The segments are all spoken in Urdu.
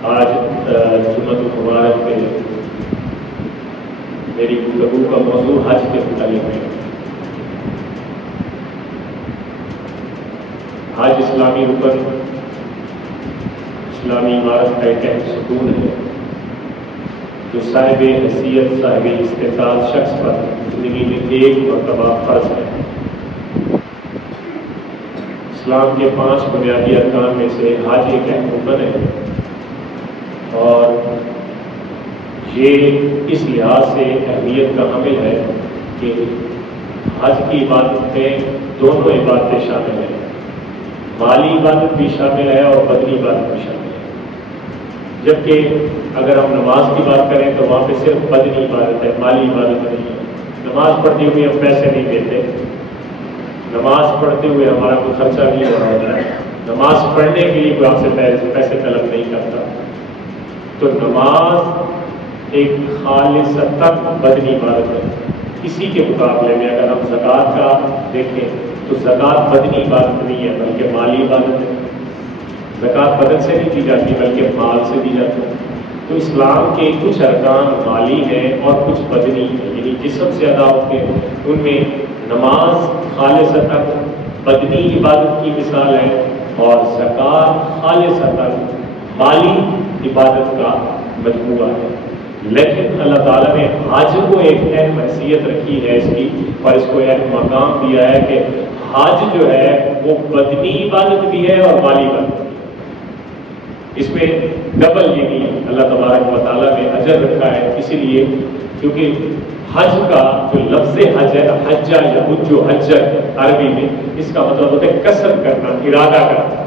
آج جمعۃ المبارک میں میری گفتگو کا موضوع حج کے متعلق ہے۔ حج اسلامی رکن، اسلامی عمارت کا ایک اہم ستون ہے جو صاحب حیثیت، صاحب استطاعت شخص پر زندگی میں ایک مرتبہ فرض ہے۔ اسلام کے 5 بنیادی ارکان میں سے حج ایک اہم رکن ہے، اور یہ اس لحاظ سے اہمیت کا حامل ہے کہ حج کی عبادت میں دونوں عبادتیں شامل ہیں، مالی عبادت بھی شامل ہے اور بدنی عبادت بھی شامل ہے۔ جبکہ اگر ہم نماز کی بات کریں تو وہاں پہ صرف بدنی عبادت ہے، مالی عبادت نہیں ہے۔ نماز پڑھتے ہوئے ہم پیسے نہیں دیتے، نماز پڑھتے ہوئے ہمارا کوئی خرچہ نہیں ہو رہا ہوتا ہے، نماز پڑھنے کے لیے کوئی آپ سے پیسے طلب نہیں کرتا۔ تو نماز ایک خالصتاً بدنی عبادت ہے۔ اسی کے مقابلے میں اگر ہم زکوٰۃ کا دیکھیں تو زکوٰۃ بدنی عبادت نہیں ہے بلکہ مالی عبادت ہے۔ زکوٰۃ بدن سے نہیں دی جاتی بلکہ مال سے دی جاتی ہے۔ تو اسلام کے کچھ ارکان مالی ہیں اور کچھ بدنی ہیں، یعنی جسم سے ادا ہوتے ہیں۔ ان میں نماز خالصتاً بدنی عبادت کی مثال ہے اور زکوٰۃ خالصتاً مالی عبادت کا مجموعہ ہے۔ لیکن اللہ تعالیٰ نے حج کو ایک اہم حیثیت رکھی ہے اس کی، اور اس کو ایک مقام دیا ہے کہ حج جو ہے وہ بدنی عبادت بھی ہے اور مالی عبادت بھی ہے۔ اس میں ڈبل یعنی اللہ تبارک و تعالیٰ نے اجر رکھا ہے، اسی لیے کیونکہ حج کا جو لفظ حج ہے، حجہ یا حجو حجر عربی میں، اس کا مطلب ہوتا ہے قصد کرنا، ارادہ کرنا۔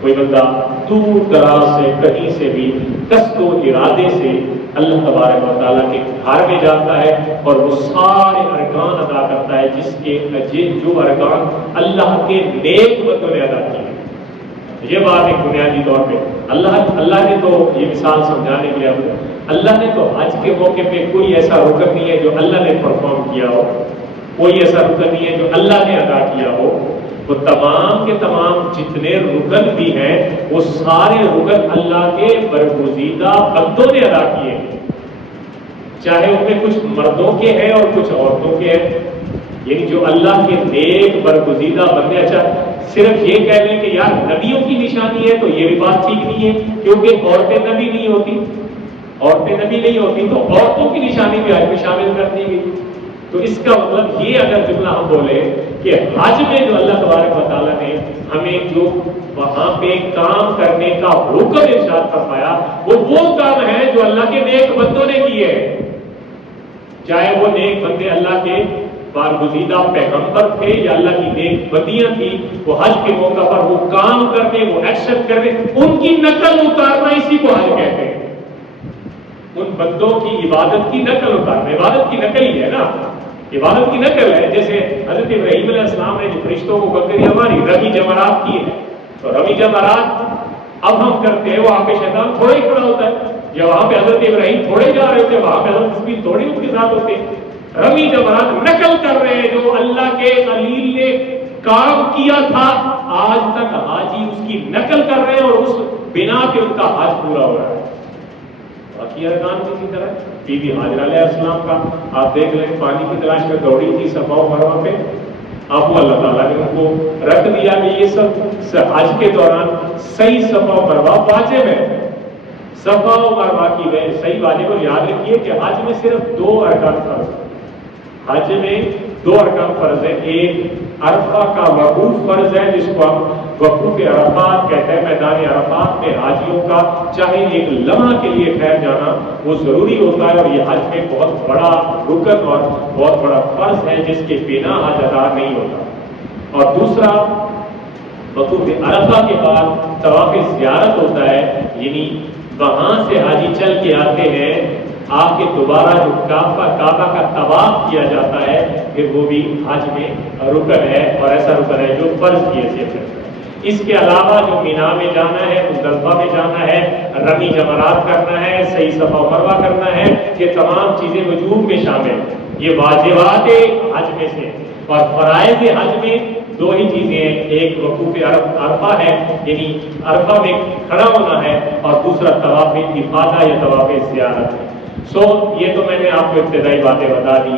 کوئی بندہ دور دراز سے کہیں سے بھی قصد و ارادے سے اللہ تبارک و تعالیٰ کے گھر میں جاتا ہے اور وہ سارے ارکان ادا کرتا ہے جس کے جو ارکان اللہ کے نیک بندوں نے ادا کیے۔ یہ بات ایک بنیادی طور پہ اللہ نے تو یہ مثال سمجھانے کے لیے اللہ نے تو حج کے موقع پہ کوئی ایسا رکن نہیں ہے جو اللہ نے پرفارم کیا ہو، کوئی ایسا رکن نہیں ہے جو اللہ نے ادا کیا ہو۔ وہ تمام کے تمام جتنے رکن بھی ہیں وہ سارے رکن اللہ کے برگزیدہ بندوں نے ادا کیے، چاہے ان میں کچھ مردوں کے ہیں اور کچھ عورتوں کے ہیں، یعنی جو اللہ کے نیک برگزیدہ بندے۔ اچھا صرف یہ کہہ لیں کہ یار نبیوں کی نشانی ہے تو یہ بھی بات ٹھیک نہیں ہے، کیونکہ عورتیں نبی نہیں ہوتی، عورتیں نبی نہیں ہوتی تو عورتوں کی نشانی بھی حج میں شامل کر دی گئی۔ تو اس کا مطلب یہ اگر جملہ ہم بولے کہ حج میں جو اللہ تبارک و تعالیٰ نے ہمیں جو وہاں پہ کام کرنے کا حکم ارشاد فرمایا وہ کام ہے جو اللہ کے نیک بندوں نے کیے، چاہے وہ نیک بندے اللہ کے برگزیدہ پیغمبر تھے یا اللہ کی نیک بندیاں تھیں، وہ حج کے موقع پر وہ کام کرنے، وہ ایکشن کرنے، ان کی نقل اتارنا، اسی کو حج کہتے ہیں۔ ان بندوں کی عبادت کی نقل اتارنا، عبادت کی نقل ہی ہے نا، عبادت کی نقل ہے۔ جیسے حضرت ابراہیم علیہ السلام نے جو فرشتوں کو بکری ہماری رمی جمرات کی ہے، تو رمی جمرات اب ہم کرتے ہیں، وہاں پہ شیطان تھوڑا ہی کھڑا ہوتا ہے، یا وہاں پہ حضرت ابراہیم تھوڑے جا رہے ہوتے ہیں، وہاں پہ حضرت اسماعیل تھوڑے ان کے ساتھ ہوتے ہیں۔ رمی جمرات نقل کر رہے ہیں جو اللہ کے خلیل نے کام کیا تھا، آج تک حاجی اس کی نقل کر رہے ہیں اور اس بنا پہ ان کا حج پورا ہو رہا ہے۔ باقی ارکان کسی طرح بی بی حاجرہ علیہ السلام کا آپ دیکھ لیں، پانی کی تلاش میں دوڑی تھی صفا و مروہ پہ، اب وہ اللہ تعالیٰ نے ان کو رکھ دیا کہ یہ سب حج کے دوران صحیح صفا و مروہ واجب ہے۔ صفا و مروہ کی صحیح واجب، اور یاد رکھیے کہ حج میں صرف 2 ارکان فرض ہیں، حج میں 2 ارکان فرض ہیں۔ ایک عرفہ کا وقوف فرض ہے جس کو ہم وقوف عرفات کہتے ہیں، میدان عرفات میں حاجیوں کا چاہے ایک لمحہ کے لیے ٹھہر جانا وہ ضروری ہوتا ہے، اور یہ حج میں بہت بڑا رکن اور بہت بڑا فرض ہے جس کے بنا حج ادا نہیں ہوتا۔ اور دوسرا وقوف عرفہ کے بعد طواف زیارت ہوتا ہے، یعنی وہاں سے حاجی چل کے آتے ہیں، آ کے دوبارہ جو کعبہ کا طواف کیا جاتا ہے، پھر وہ بھی حج میں رکن ہے، اور ایسا رکن ہے جو فرض کی حیثیت رکھتا ہے۔ اس کے علاوہ جو مینا میں جانا ہے، مزدلفہ میں جانا ہے، رمی جمرات کرنا ہے، صحیح صفا و مروہ کرنا ہے، یہ تمام چیزیں وجوب میں شامل ہیں، یہ واجبات حج میں سے۔ اور فرائض حج میں 2 ہی چیزیں ہیں، ایک وقوف عرفہ ہے یعنی عرفہ میں کھڑا ہونا ہے، اور دوسرا طواف افاضہ یا طواف زیارت ہے۔ یہ تو میں نے آپ کو ابتدائی باتیں بتا دی۔